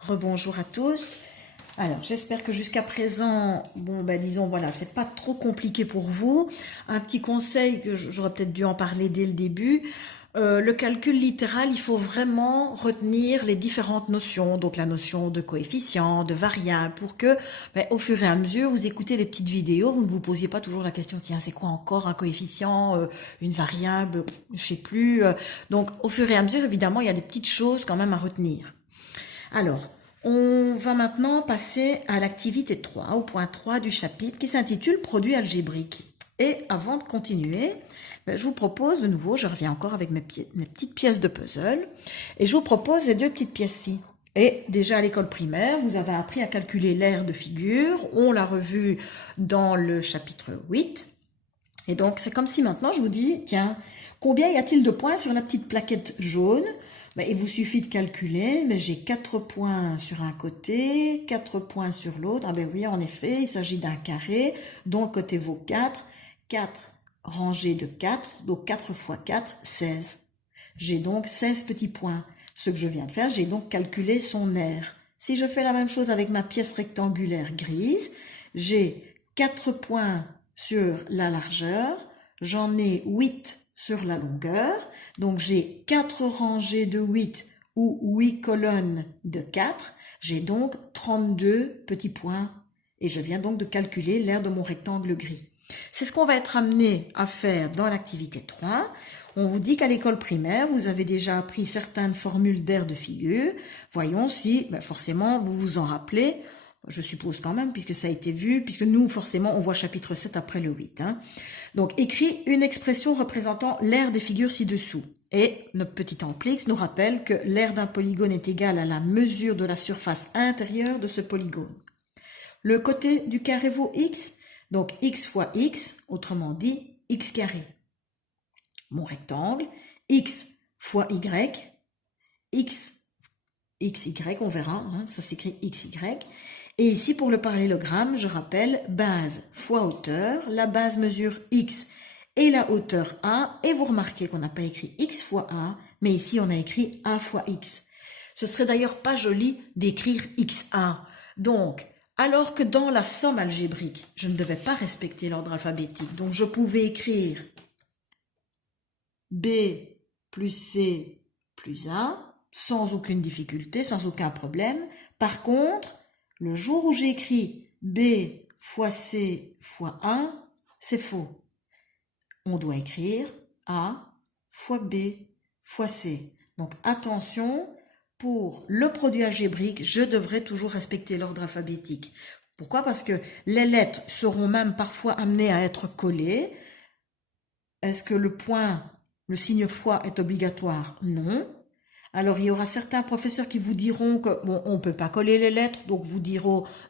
Rebonjour à tous. Alors, j'espère que jusqu'à présent, disons, voilà, c'est pas trop compliqué pour vous. Un petit conseil que j'aurais peut-être dû en parler dès le début. Le calcul littéral, il faut vraiment retenir les différentes notions, donc la notion de coefficient, de variable, pour que, au fur et à mesure, vous écoutez les petites vidéos, vous ne vous posiez pas toujours la question, tiens, c'est quoi encore un coefficient, une variable, je sais plus. Donc, au fur et à mesure, évidemment, il y a des petites choses quand même à retenir. Alors, on va maintenant passer à l'activité 3, au point 3 du chapitre qui s'intitule Produits algébriques. Et avant de continuer, je vous propose de nouveau, je reviens encore avec mes petites pièces de puzzle, et je vous propose ces deux petites pièces-ci. Et déjà à l'école primaire, vous avez appris à calculer l'aire de figure, on l'a revu dans le chapitre 8. Et donc c'est comme si maintenant je vous dis, tiens, combien y a-t-il de points sur la petite plaquette jaune? Il vous suffit de calculer, mais j'ai 4 points sur un côté, 4 points sur l'autre. Ah ben oui, en effet, il s'agit d'un carré dont le côté vaut 4. 4 rangées de 4, donc 4 fois 4, 16. J'ai donc 16 petits points. Ce que je viens de faire, j'ai donc calculé son aire. Si je fais la même chose avec ma pièce rectangulaire grise, j'ai 4 points sur la largeur, j'en ai 8 sur la longueur, donc j'ai 4 rangées de 8 ou 8 colonnes de 4, j'ai donc 32 petits points et je viens donc de calculer l'aire de mon rectangle gris. C'est ce qu'on va être amené à faire dans l'activité 3. On vous dit qu'à l'école primaire, vous avez déjà appris certaines formules d'aire de figure. Voyons si, forcément, vous vous en rappelez. Je suppose quand même, puisque ça a été vu, puisque nous, forcément, on voit chapitre 7 après le 8. Donc, écrit une expression représentant l'aire des figures ci-dessous. Et notre petit amplix nous rappelle que l'aire d'un polygone est égale à la mesure de la surface intérieure de ce polygone. Le côté du carré vaut x, donc x fois x, autrement dit x carré. Mon rectangle, x fois y, xy, on verra, ça s'écrit xy. Et ici, pour le parallélogramme, je rappelle base fois hauteur. La base mesure x et la hauteur a. Et vous remarquez qu'on n'a pas écrit x fois a, mais ici, on a écrit a fois x. Ce serait d'ailleurs pas joli d'écrire xa. Donc, alors que dans la somme algébrique, je ne devais pas respecter l'ordre alphabétique. Donc, je pouvais écrire b plus c plus a, sans aucune difficulté, sans aucun problème. Par contre, le jour où j'écris B fois C fois A, c'est faux. On doit écrire A fois B fois C. Donc attention, pour le produit algébrique, je devrais toujours respecter l'ordre alphabétique. Pourquoi? Parce que les lettres seront même parfois amenées à être collées. Est-ce que le point, le signe fois est obligatoire? Non. Alors, il y aura certains professeurs qui vous diront que, on ne peut pas coller les lettres, donc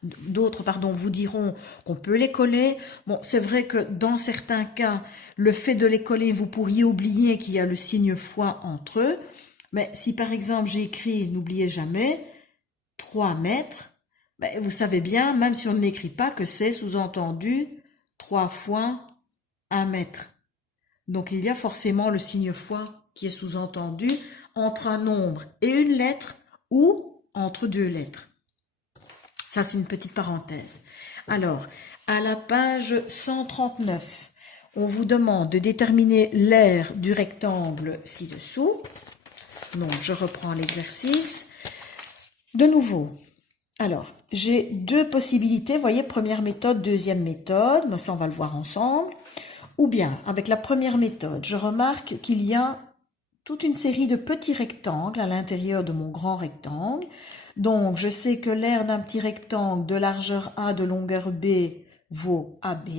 d'autres vous diront qu'on peut les coller. C'est vrai que dans certains cas, le fait de les coller, vous pourriez oublier qu'il y a le signe fois entre eux. Mais si par exemple j'écris, n'oubliez jamais, 3 mètres, vous savez bien, même si on ne l'écrit pas, que c'est sous-entendu 3 fois 1 mètre. Donc il y a forcément le signe fois qui est sous-entendu entre un nombre et une lettre ou entre deux lettres. Ça, c'est une petite parenthèse. Alors, à la page 139, on vous demande de déterminer l'aire du rectangle ci-dessous. Donc, je reprends l'exercice. De nouveau, alors, j'ai deux possibilités. Vous voyez, première méthode, deuxième méthode. Mais ça, on va le voir ensemble. Ou bien, avec la première méthode, je remarque qu'il y a toute une série de petits rectangles à l'intérieur de mon grand rectangle. Donc, je sais que l'aire d'un petit rectangle de largeur A de longueur B vaut AB.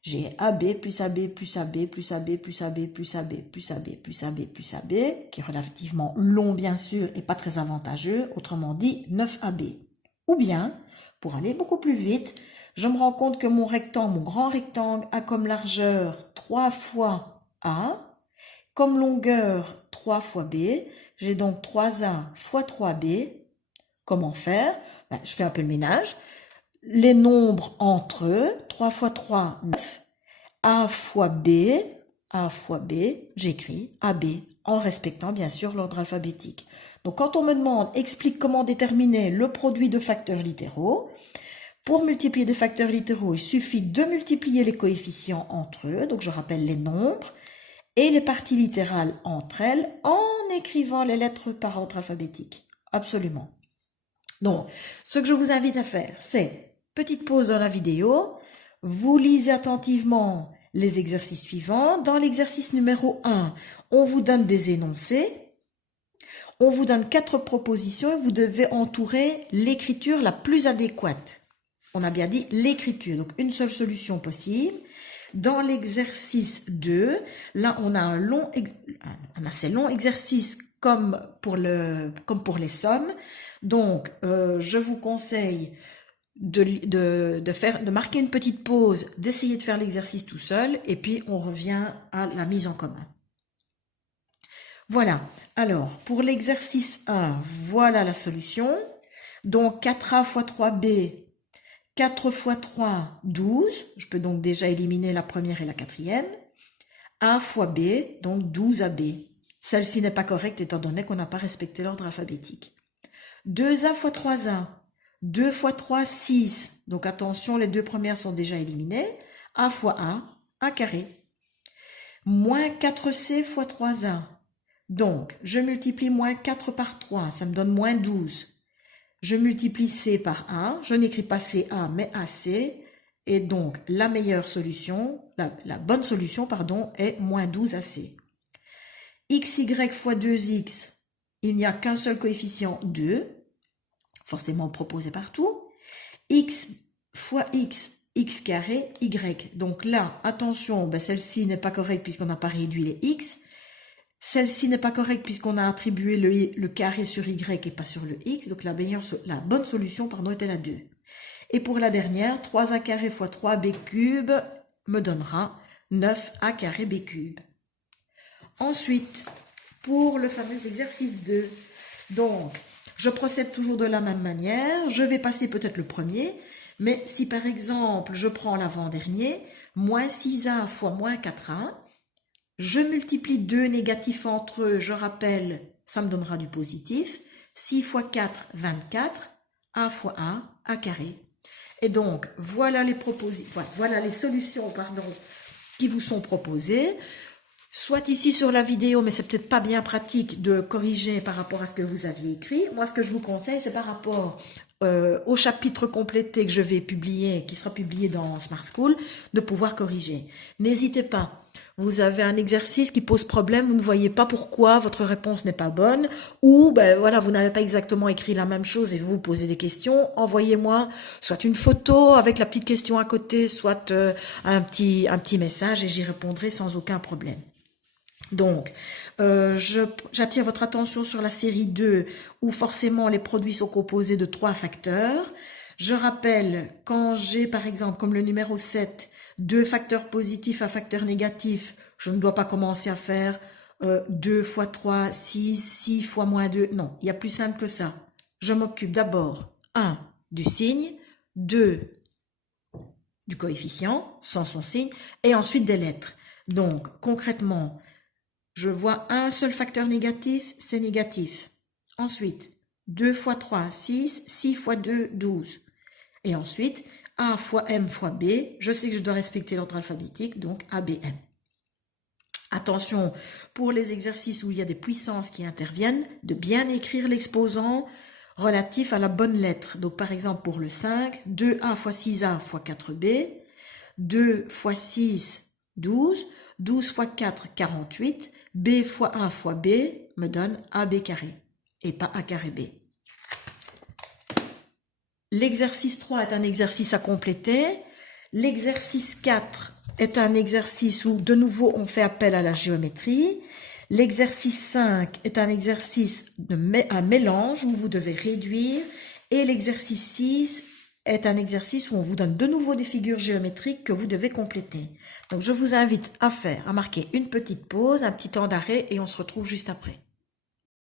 J'ai AB plus AB plus AB plus AB plus AB plus AB plus AB plus AB plus AB, qui est relativement long bien sûr et pas très avantageux, autrement dit 9AB. Ou bien, pour aller beaucoup plus vite, je me rends compte que mon grand rectangle a comme largeur 3 fois A, comme longueur 3 fois B, j'ai donc 3A fois 3B. Comment faire? Je fais un peu le ménage. Les nombres entre eux, 3 fois 3, 9. A fois B, A fois B, j'écris AB, en respectant bien sûr l'ordre alphabétique. Donc quand on me demande, explique comment déterminer le produit de facteurs littéraux, pour multiplier des facteurs littéraux, il suffit de multiplier les coefficients entre eux, donc je rappelle les nombres, et les parties littérales entre elles, en écrivant les lettres par ordre alphabétique. Absolument. Donc, ce que je vous invite à faire, c'est, petite pause dans la vidéo, vous lisez attentivement les exercices suivants. Dans l'exercice numéro 1, on vous donne des énoncés, on vous donne 4 propositions et vous devez entourer l'écriture la plus adéquate. On a bien dit l'écriture, donc une seule solution possible. Dans l'exercice 2, là on a un assez long exercice comme pour les sommes. Donc je vous conseille de marquer une petite pause, d'essayer de faire l'exercice tout seul et puis on revient à la mise en commun. Voilà, alors pour l'exercice 1, voilà la solution. Donc 4A fois 3B, 4 fois 3, 12. Je peux donc déjà éliminer la première et la quatrième. A fois B, donc 12AB. Celle-ci n'est pas correcte étant donné qu'on n'a pas respecté l'ordre alphabétique. 2A fois 3A, 2 fois 3, 6. Donc attention, les deux premières sont déjà éliminées. A fois A carré. Moins 4C fois 3A. Donc, je multiplie moins 4 par 3, ça me donne moins 12. Je multiplie C par A, je n'écris pas CA mais AC, et donc la meilleure solution, la bonne solution, pardon, est moins 12 AC. XY fois 2X, il n'y a qu'un seul coefficient 2, forcément proposé partout. X fois X, X carré, Y. Donc là, attention, ben celle-ci n'est pas correcte puisqu'on n'a pas réduit les X. Celle-ci n'est pas correcte puisqu'on a attribué le carré sur Y et pas sur le X. Donc la bonne solution était la 2. Et pour la dernière, 3A carré fois 3B cube me donnera 9A carré B cube. Ensuite, pour le fameux exercice 2, donc je procède toujours de la même manière. Je vais passer peut-être le premier, mais si par exemple je prends l'avant-dernier, moins 6A fois moins 4A, je multiplie 2 négatifs entre eux, je rappelle, ça me donnera du positif. 6 fois 4, 24. A fois A carré. Et donc, voilà les solutions qui vous sont proposées. Soit ici sur la vidéo, mais c'est peut-être pas bien pratique de corriger par rapport à ce que vous aviez écrit. Moi, ce que je vous conseille, c'est par rapport au chapitre complété que je vais publier, qui sera publié dans Smart School, de pouvoir corriger. N'hésitez pas. Vous avez un exercice qui pose problème, vous ne voyez pas pourquoi votre réponse n'est pas bonne, ou vous n'avez pas exactement écrit la même chose et vous vous posez des questions, envoyez-moi soit une photo avec la petite question à côté, soit un petit message et j'y répondrai sans aucun problème. Donc, j'attire votre attention sur la série 2 où forcément les produits sont composés de 3 facteurs. Je rappelle, quand j'ai par exemple comme le numéro 7, 2 facteurs positifs, un facteur négatif, je ne dois pas commencer à faire 2 fois 3, 6, 6 fois moins 2. Non, il y a plus simple que ça. Je m'occupe d'abord 1 du signe, 2 du coefficient, sans son signe, et ensuite des lettres. Donc, concrètement, je vois un seul facteur négatif, c'est négatif. Ensuite, 2 fois 3, 6, 6 fois 2, 12. Et ensuite, A fois M fois B, je sais que je dois respecter l'ordre alphabétique, donc ABM. Attention, pour les exercices où il y a des puissances qui interviennent, de bien écrire l'exposant relatif à la bonne lettre. Donc par exemple pour le 5, 2A fois 6A fois 4B, 2 fois 6, 12, 12 fois 4, 48, B fois 1 fois B me donne AB carré et pas A carré B. L'exercice 3 est un exercice à compléter. L'exercice 4 est un exercice où, de nouveau, on fait appel à la géométrie. L'exercice 5 est un exercice un mélange où vous devez réduire. Et l'exercice 6 est un exercice où on vous donne de nouveau des figures géométriques que vous devez compléter. Donc, je vous invite à marquer une petite pause, un petit temps d'arrêt et on se retrouve juste après.